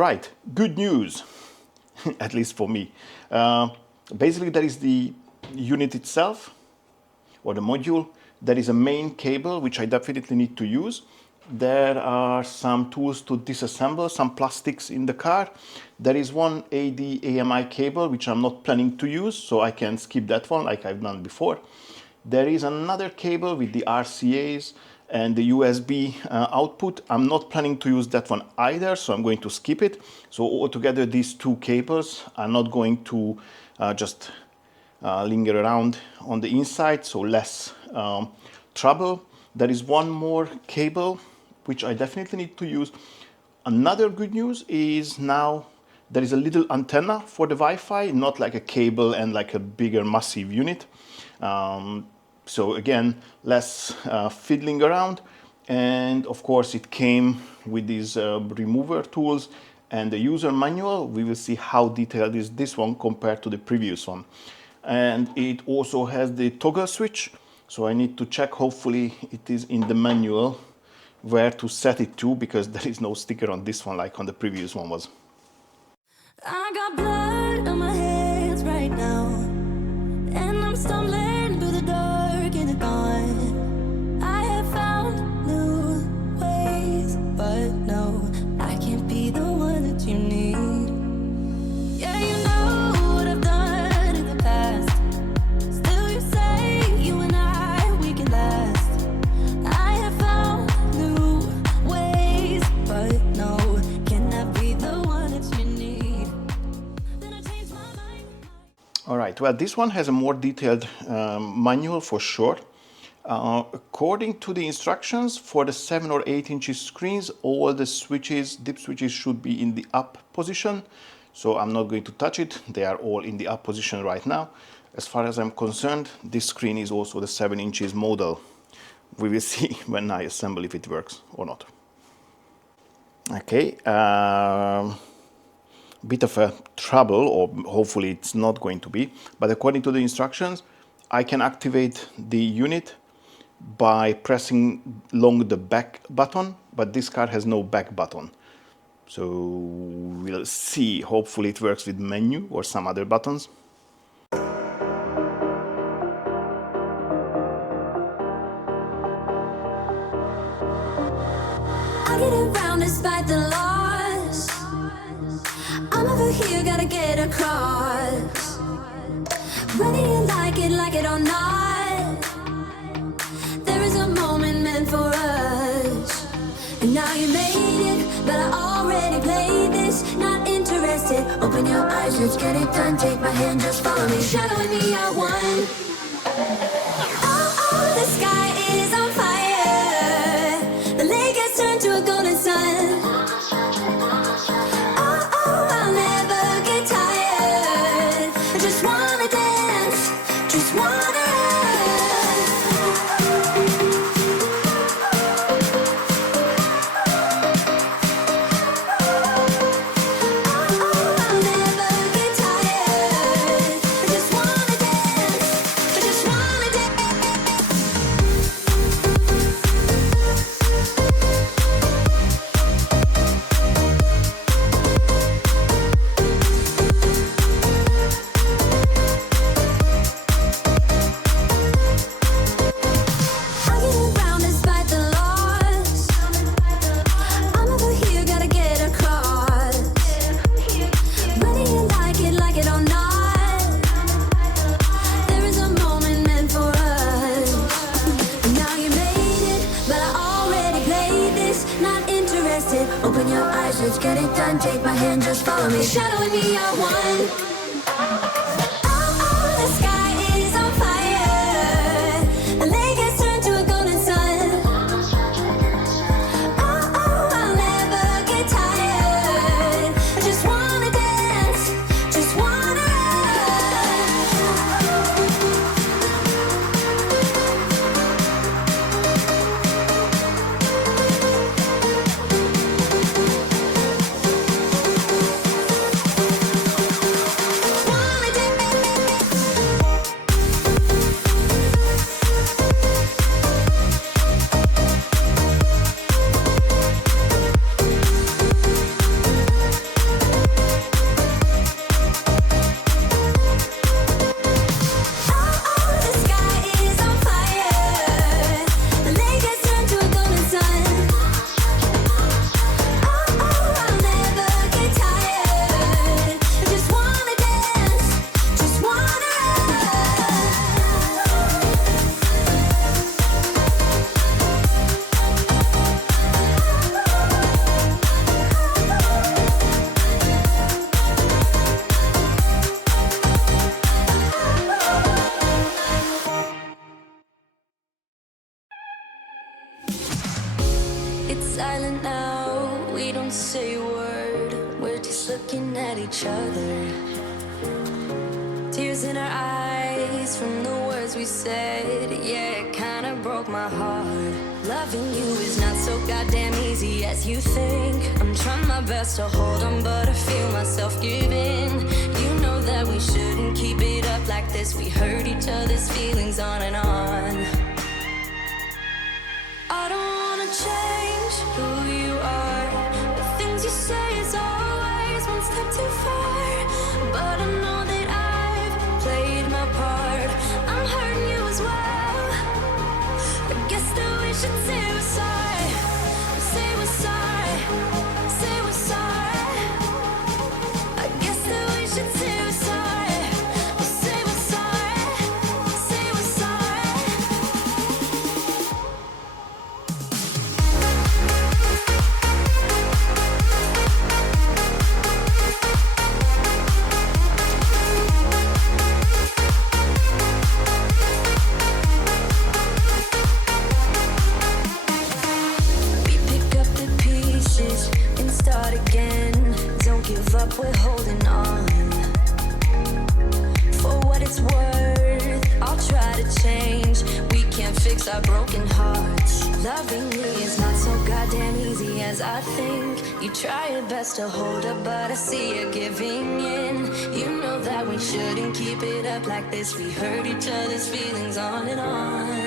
Right, good news, at least for me. Basically, that is the unit itself, or the module. There is a main cable, which I definitely need to use. There are some tools to disassemble some plastics in the car. There is one AD-AMI cable, which I'm not planning to use, so I can skip that one like I've done before. There is another cable with the RCAs and the USB output. I'm not planning to use that one either, so I'm going to skip it. So altogether, these two cables are not going to just linger around on the inside, so less trouble. There is one more cable which I definitely need to use. Another good news is now there is a little antenna for the Wi-Fi, not like a cable and like a bigger massive unit. So again, less fiddling around. And of course it came with these remover tools and the user manual. We will see how detailed is this one compared to the previous one. And it also has the toggle switch. So I need to check, hopefully it is in the manual, where to set it to, because there is no sticker on this one like on the previous one was. I got blood on my hands right now, and I'm stumbling through the dark in the dawn. I have found new ways, but no, I can't be the one that you need. Yeah, you know what I've done in the past. Still you say you and I, we can last. I have found new ways, but no, can I be the one that you need? Then I changed my mind. All right, well, this one has a more detailed manual for sure. According to the instructions, for the 7 or 8 inches screens, all the switches, dip switches, should be in the up position. So I'm not going to touch it. They are all in the up position right now. As far as I'm concerned, this screen is also the 7 inches model. We will see when I assemble if it works or not. Okay, bit of a trouble, or hopefully it's not going to be, but according to the instructions, I can activate the unit by pressing along the back button, but this car has no back button. So we'll see. Hopefully it works with menu or some other buttons. I get around despite the loss. I'm over here, gotta get across. Whether you like it or not, there is a moment meant for us. And now you made it, but I already played this. Not interested, open your eyes, let's get it done. Take my hand, just follow me, shadowing me, I won. Oh, the sky is on fire. The lake has turned to a golden sun. Oh, I'll never get tired. I just wanna dance, just wanna. I'll never get tired. I just wanna dance, I just wanna dance. I get around despite the loss. I'm over here, gotta get across. Whether you like it or not, there is a moment meant for us. And now you made it, but I already played this. Not interested, open your eyes, let's get it done. Take my hand, just follow me, shadowing me, I won. Oh, the sky is on fire. The lake has turned to a golden sun. Oh, I'll never get tired. I just wanna dance, just wanna. silent now, we don't say a word. We're just looking at each other. Tears in our eyes from the words we said. Yeah, it kinda broke my heart. Loving you is not so goddamn easy as you think. I'm trying my best to hold on, but I feel myself giving. You know that we shouldn't keep it up like this. We hurt each other's feelings on and on. I don't wanna change who you are. The things you say is always one step too far. But I know that I've played my part. I'm hurting you as well. I guess that we should say we're sorry. Say we're sorry. Say we're sorry. I guess that we should say we're sorry. Say we're sorry. Say we're sorry. We pick up the pieces and start again. Don't give up, we're holding on. For what it's worth, I'll try to change. We can't fix our broken hearts. Loving me is not so goddamn easy as I think. You try your best to hold up, but I see you giving in. You know that we shouldn't keep it up like this. We hurt each other's feelings on and on.